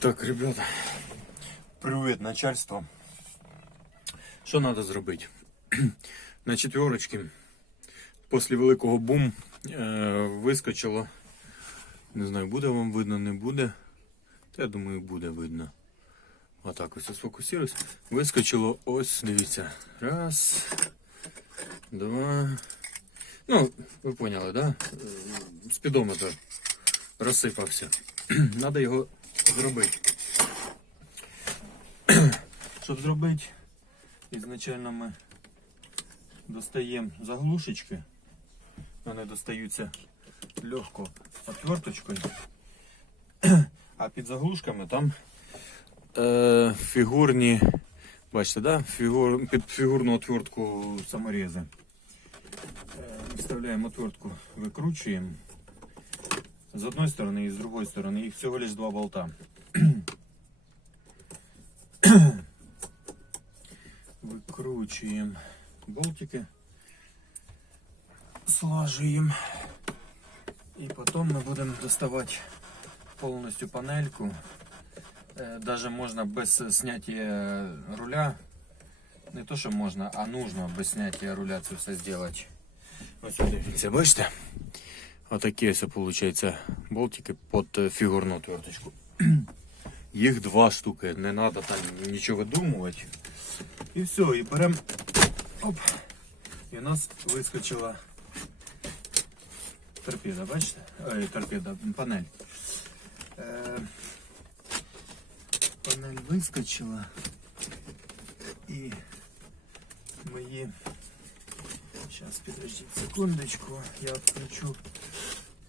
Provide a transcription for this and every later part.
Так, ребята, привет, начальство. Що треба зробити? На четверочці після великого бум е, вискочило. Не знаю, буде вам видно, не буде. Я думаю, буде видно. Отак ось сфокусуюсь. Вискочило ось, дивіться. Раз, два. Ну, ви поняли, да? Е, Спідометр розсипався. Треба його зробити. Щоб зробити, ізначально ми достаємо заглушечки. Вони достаються легко отверточкою. А під заглушками там е, фігурні, бачите, да? Фігур, під фігурну отвертку саморези. Е, вставляємо отвертку, викручуємо. З одної сторони і з другої сторони. Їх всього лиш два болта. Викручуємо болтики, слажуємо. І потім ми будемо доставати повністю панельку. Е, Даже можна без зняття руля. Не то, що можна, а нужно без зняття руля це все зробити. Ось дивіться, бачите? Отакі ось виходить болтики під е, фігурну отверточку. Їх два штуки, не треба там нічого видумувати. І все, і беремо. Оп. І у нас вискочила торпеда, бачите? Ой, торпеда, панель. Е, панель вискочила. І ми її. Сейчас, подождите секундочку, я отключу.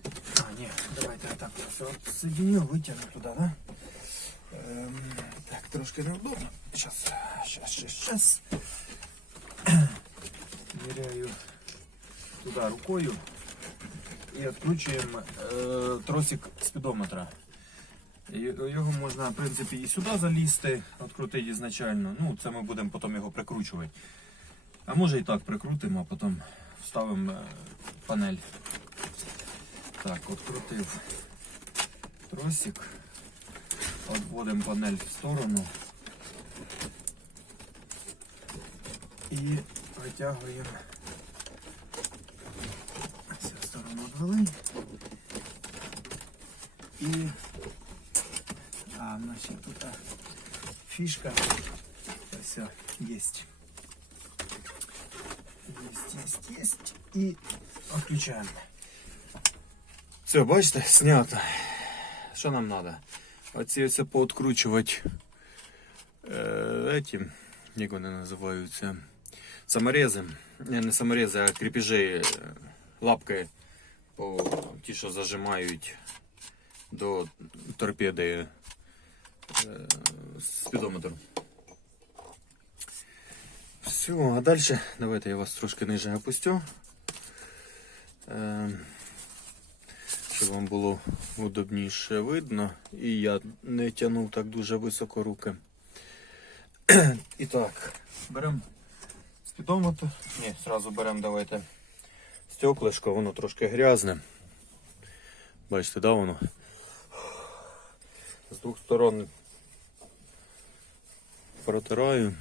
А, нет, давайте я так просто вот соединю, вытяну туда, да? Эм, так, трошки неудобно. Сейчас, сейчас, сейчас, сейчас. Ныряю туда рукою і відкручуємо е, тросик спідометра. І- Його можна, в принципі, і сюди залізти, відкрутити ізначально. Ну, це ми будемо потім його прикручувати. А може і так прикрутимо, а потім вставимо е, панель. Так, відкрутив тросик. Відводимо панель в сторону. І витягуємо. Ось в сторону відвели. І а, значить тут фішка. Все, есть. Есть, есть, есть. И отключаем. Все, бачите, снято. Що нам треба? Оці ось пооткручувати е, еті, як вони називаються, саморези. Не, не саморези, а кріпежі е, лапки, по, ті, що зажимають до торпеди е, спідометр. Все, а далі давайте я вас трошки ниже опустю. Е, щоб вам було удобніше видно. І я не тягнув так дуже високо руки. І так, беремо спідометр. Ні, зразу беремо давайте стеклишко, воно трошки грязне. Бачите, да, воно? З двох сторон протираю.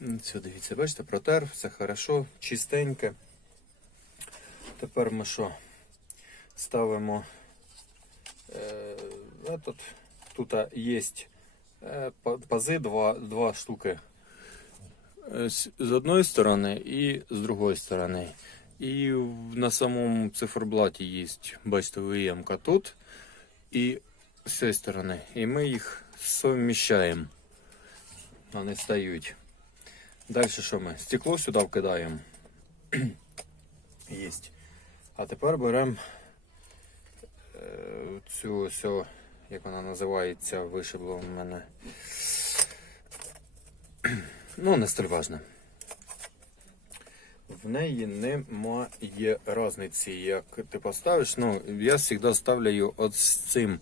Все, дивіться, бачите, протер, все хорошо, чистеньке. Тепер ми що? Ставимо е, этот, тут є е, пази, два, два штуки. Е, з- одної сторони і з другої сторони. І на самому циферблаті є, бачите, виємка тут і з цієї сторони. І ми їх совміщаємо. Вони стають. Далі що ми? Стекло сюди вкидаємо. Єсть. А тепер беремо е, цю ось, як вона називається, вишибло в мене. Ну, не столь важно. В неї немає різниці, як ти поставиш. Ну, я завжди ставляю от з цим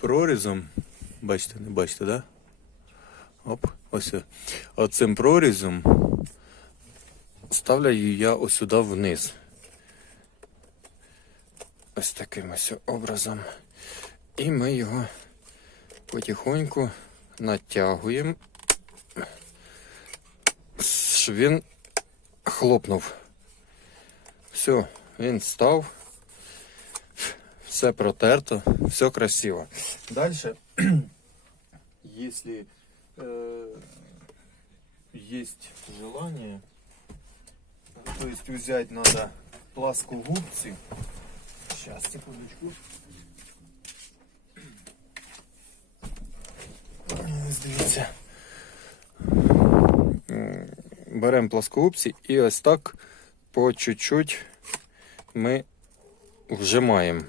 прорізом. Бачите, не бачите, так? Да? Оп, ось. Оцим прорізом ставляю я ось сюди вниз. ось таким ось образом. І ми його потихоньку натягуємо, щоб він хлопнув. Все, він став. Все протерто, все красиво. Если э, есть желание, то есть взять надо плоскогубцы. Сейчас, секундочку. Дивіться. Беремо плоскогубці і ось так по чуть-чуть ми вжимаємо.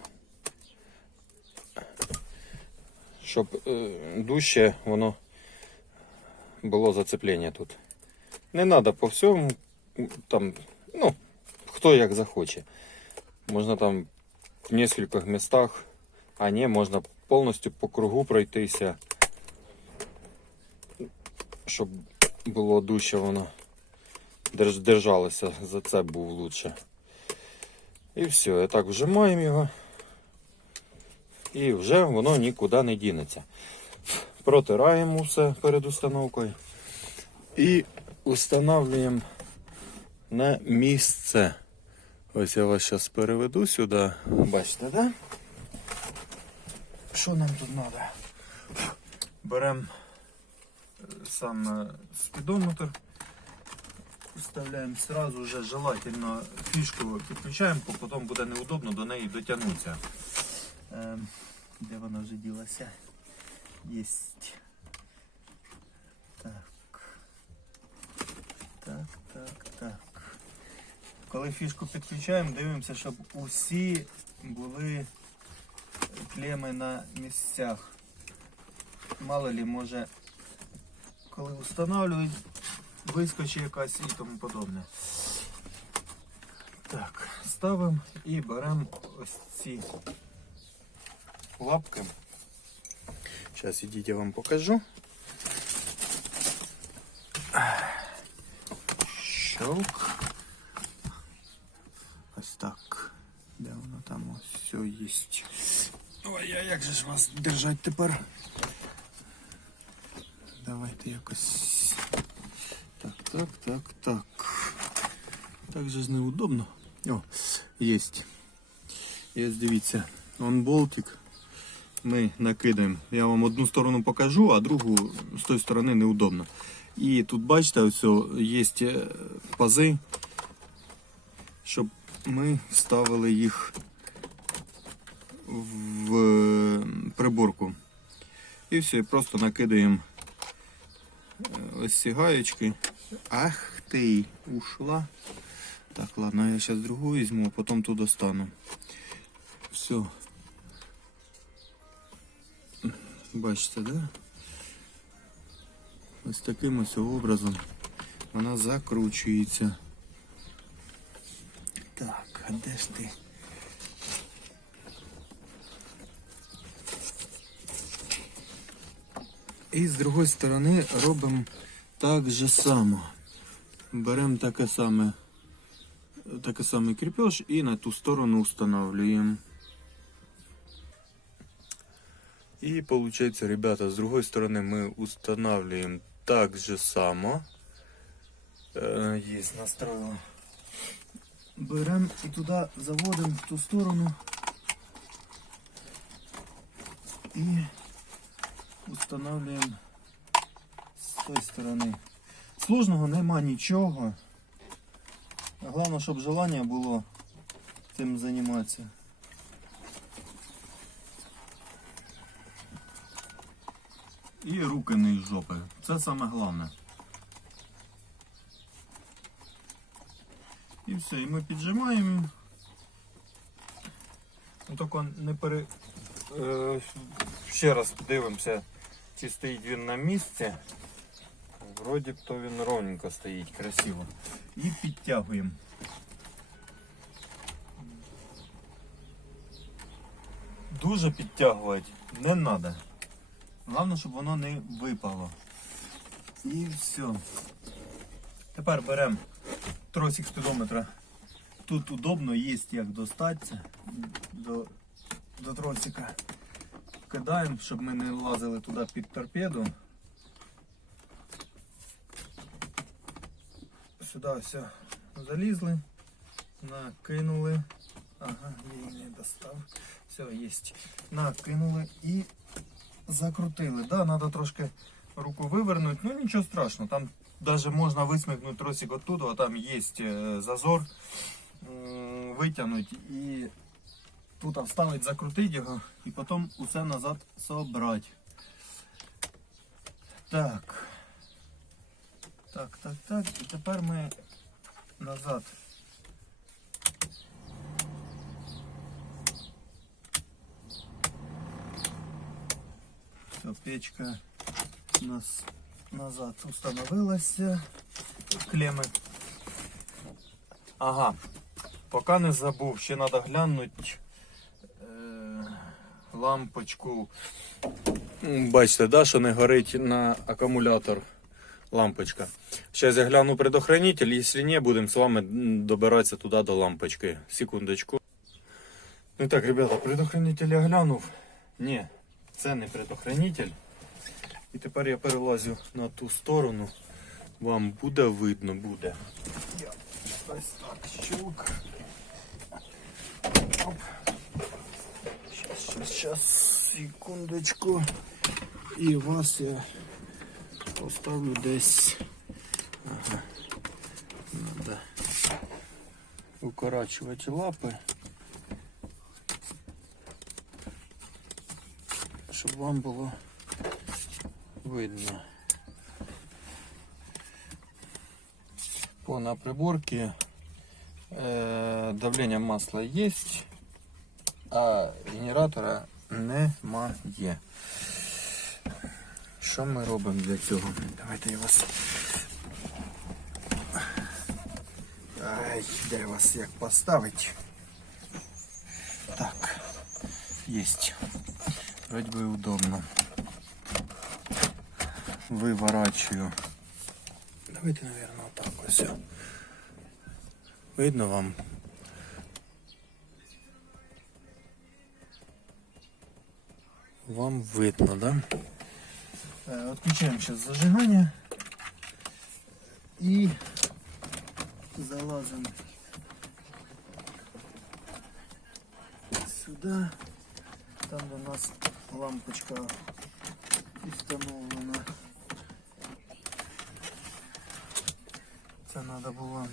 Щоб е, дужче воно було зацеплення тут. Не треба по всьому, там, ну, хто як захоче. Можна там в нескольких містах, а не, можна повністю по кругу пройтися, щоб було дужче воно держалося, за це був лучше. І все, і так вжимаємо його. І вже воно нікуди не дінеться. Протираємо все перед установкою. І встановлюємо на місце. Ось я вас зараз переведу сюди. Бачите, да? Що нам тут треба? Беремо сам спідометр. Вставляємо сразу же желательно фішку підключаємо, бо потім буде неудобно до неї дотягнутися. Ем, де вона вже ділася? Єсть. Так. Так, так, так. Коли фішку підключаємо, дивимося, щоб усі були клеми на місцях. Мало ли може, коли встановлюють, вискочить якась і тому подобне. Так, ставимо і беремо ось ці лапки. Зараз ідіть, я вам покажу. Щелк. Ось так. Де воно там ось все є. Ой, а як же ж вас держать тепер? Давайте якось. Так, так, так, так. Так же ж неудобно. О, єсть. І ось дивіться, он болтик. Ми накидаємо. Я вам одну сторону покажу, а другу з тої сторони неудобно. І тут бачите, ось є е, пази, щоб ми ставили їх в е, приборку. І все, просто накидаємо е, ось ці гаєчки. Ах ти, ушла. Так, ладно, я зараз другу візьму, а потім ту достану. Все. Бачите, да? Ось таким ось образом вона закручується. Так, а де ж ти? І з другої сторони робимо так же само. Беремо таке саме, таке саме кріпеж і на ту сторону встановлюємо. И получается, ребята, с другой стороны мы устанавливаем так же само. Э, есть настроила. Берем и туда заводим в ту сторону. И устанавливаем з той сторони. Сложного нема нічого. Головне, щоб желання було цим займатися. І руки не із жопи. Це саме головне. І все, і ми піджимаємо. Ну, тільки не пере... Е, ще раз дивимося, чи стоїть він на місці. Вроді б то він ровненько стоїть, красиво. І підтягуємо. Дуже підтягувати не треба. Головне, щоб воно не випало. І все. Тепер беремо тросик спідометра, тут удобно, є як достатися до, до тросика. Кидаємо, щоб ми не лазили туди під торпеду. Сюди все залізли, накинули. Ага, я її не достав. Все, є. Накинули і закрутили. Да, треба трошки руку вивернути, ну нічого страшного. Там навіть можна висмикнути тросик оттуда, а там є е, зазор, витягнути і тут вставити, закрутити його і потім усе назад собрати. Так. Так, так, так. І тепер ми назад. Все, печка у нас назад установилася. Клеми. Ага. Поки не забув, ще треба глянути е, лампочку. Бачите, да, що не горить на акумулятор лампочка. Зараз я гляну предохранитель, якщо ні, будемо з вами добиратися туди до лампочки. Секундочку. Ну так, ребята, предохранитель я глянув. Ні, це не предохранитель. І тепер я перелазю на ту сторону. Вам буде видно, буде. Я ось так щук. Оп. Щас, щас, щас, секундочку. І вас я поставлю десь. Ага. Надо укорачувати лапи. Вам було видно. По на приборке э, давление масла есть, а генератора немає. Що ми робимо для цього? Давайте я вас. Ай, де вас як поставить? Так, есть. Вроде бы удобно. Выворачиваю. Давайте, наверное, вот так вот все. Видно вам? Вам видно, да? Отключаем сейчас зажигание. И залазим сюда. Там у нас лампочка установлена. Це треба було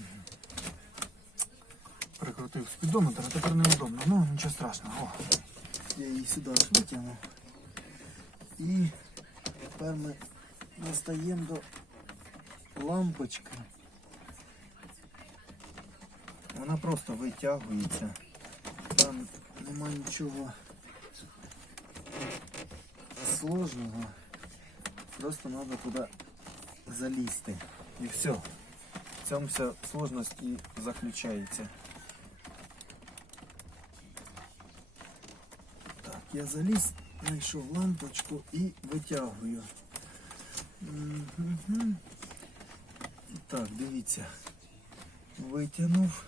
прикрутив спідометр, а тепер неудобно. Ну, нічого страшного. О, я її сюди аж витягнув. І тепер ми достаємо до лампочки. Вона просто витягується. Там нема нічого сложного. Просто треба туди залізти. І все. В цьому вся сложність і заключається. Так, я заліз, знайшов лампочку і витягую. Мгм. Так, дивіться. Витягнув.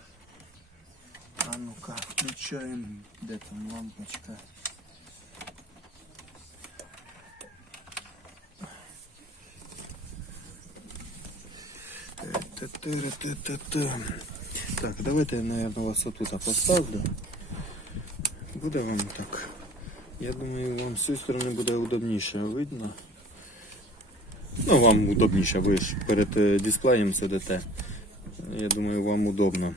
А ну-ка, включаємо. Де там лампочка? Так, давайте я, наверное, вас отут поставлю. Буде вам так. Я думаю, вам з цієї сторони буде удобніше видно. Ну, вам удобніше, ви ж перед е, дисплеєм сидите. Я думаю, вам удобно.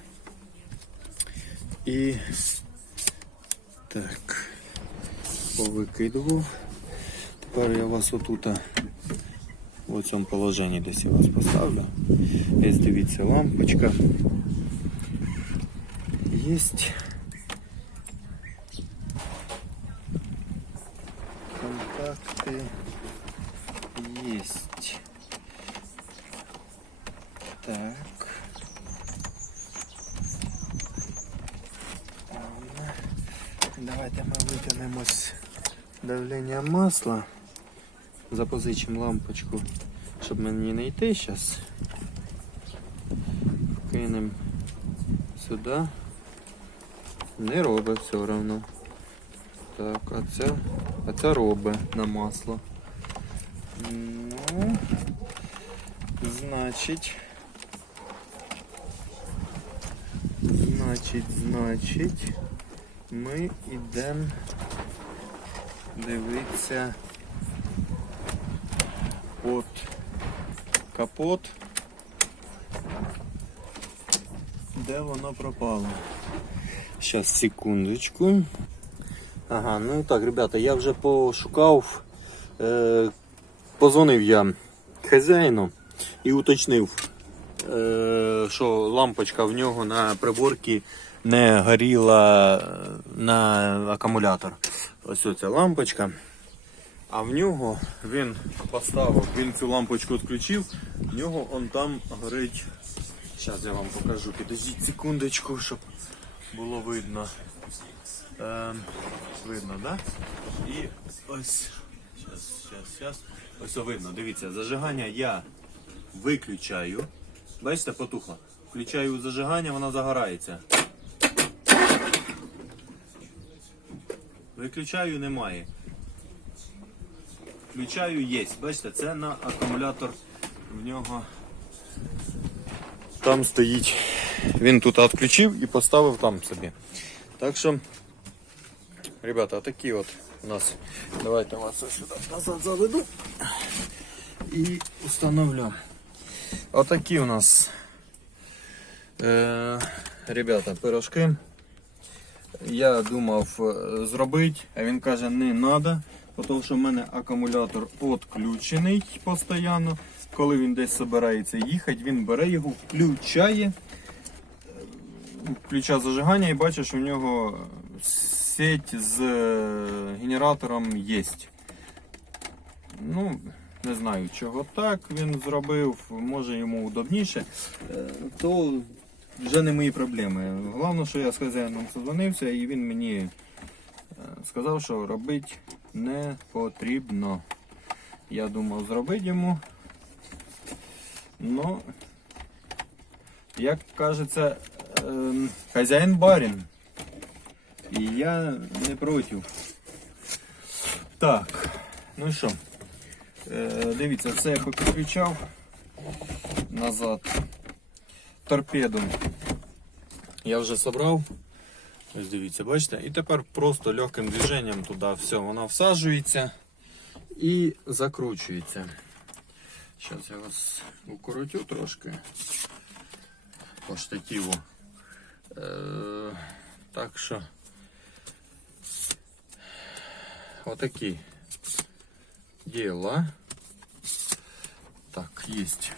І так, повикидував. Тепер я вас отута в цьому положенні десь я вас поставлю. Ось дивіться, лампочка. Єсть. Контакти єсть. Так. Ладно. Давайте ми витягнемось давлення масла. Запозичимо лампочку, щоб мені не йти зараз. Кинемо Сюди. Не робить все одно. Так, а це, а це робить на масло. Ну, значить. Значить, значить, ми йдемо дивитися от капот, де воно пропало. Зараз, секундочку. Ага, ну і так, ребята, я вже пошукав, е, позвонив я хазяїну і уточнив, е, що лампочка в нього на приборці не горіла е, на акумулятор. Ось ця лампочка. А в нього він поставив, він цю лампочку відключив, в нього он там горить. Зараз я вам покажу, підождіть секундочку, щоб було видно. Ем, видно, да? І ось. Щас, щас, щас. Ось видно, дивіться, зажигання я виключаю. Бачите, потухло. Включаю зажигання, вона загорається. Виключаю немає. Включаю є. Бачите, це на акумулятор в нього. Там стоїть. Він тут відключив і поставив там собі. Так що, ребята, такі от у нас. Давайте вас сюди назад заведу і установлю. Отакі у нас, е, ребята, пирожки. Я думав е, зробити, а він каже, не треба, тому що в мене акумулятор відключений постійно. Коли він десь збирається їхати, він бере його, включає, включає зажигання і бачить, що в нього сеть з е, генератором є. Ну, не знаю, чого так він зробив, може йому удобніше, Е, то вже не мої проблеми. Головне, що я з хазяїном созвонився і він мені е, сказав, що робити не потрібно. Я думав зробити йому. Ну, як кажеться, ем, хазяїн барин. І я не проти. Так, ну що? Е, дивіться, це я підключав назад торпеду. Я вже собрав. Ось дивіться, бачите? І тепер просто легким движенням туди все, вона всаджується і закручується. Зараз я вас укоротю трошки по штативу. Е, так що отакі діла. Так, есть.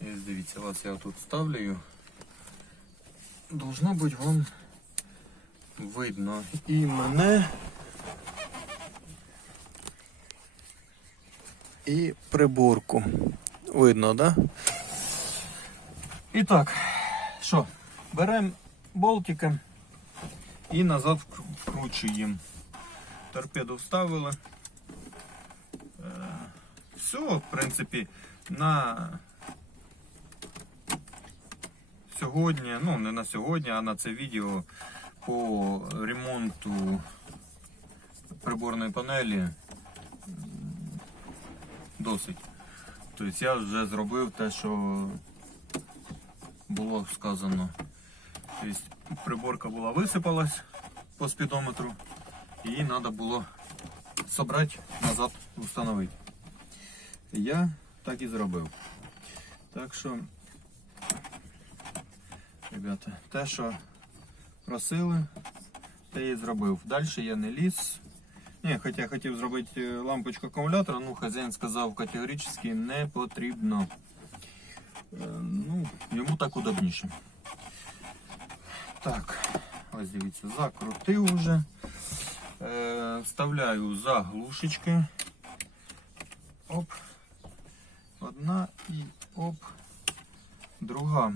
І ось дивіться, вас я тут ставлю. Должно бути вам видно і мене. І приборку. Видно, да? І так, що, беремо болтики і назад вкручуємо. Торпеду вставили. Все, в принципі, на сьогодні, ну не на сьогодні, а на це відео по ремонту приборної панелі досить. Тобто я вже зробив те, що було сказано. Тобто приборка була висипалась по спідометру, і її треба було собрати назад, встановити. Я так і зробив. Так що, ребята, те, що просили, те я і зробив. Далі я не ліз. Ні, хоча я хотів зробити е, лампочку акумулятора, ну хазяїн сказав категорично не потрібно. Е, Ну, йому так удобніше. Так, ось дивіться, закрутив вже. Е, Вставляю заглушечки. Оп. Одна і оп. Друга.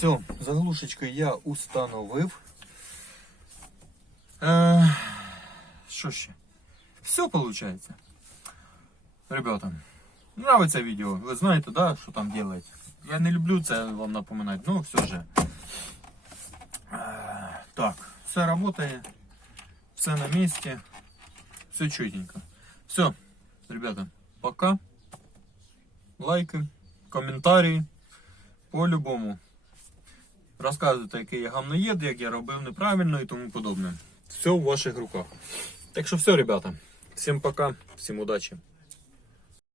Все, заглушечки я установив. Е, що ще? Все виходить. Ребята, нравится видео. Ви знаєте, да, що там делать. Я не люблю це вам напоминати, ну все же. Е, Так, все работає, все на місці, все чутенько. Все, ребята, пока. Лайки, коментарі. По-любому. Розказуйте, який я гамноєд, як я робив неправильно і тому подобне. Все в ваших руках. Так що все, ребята. Всім пока, всім удачі.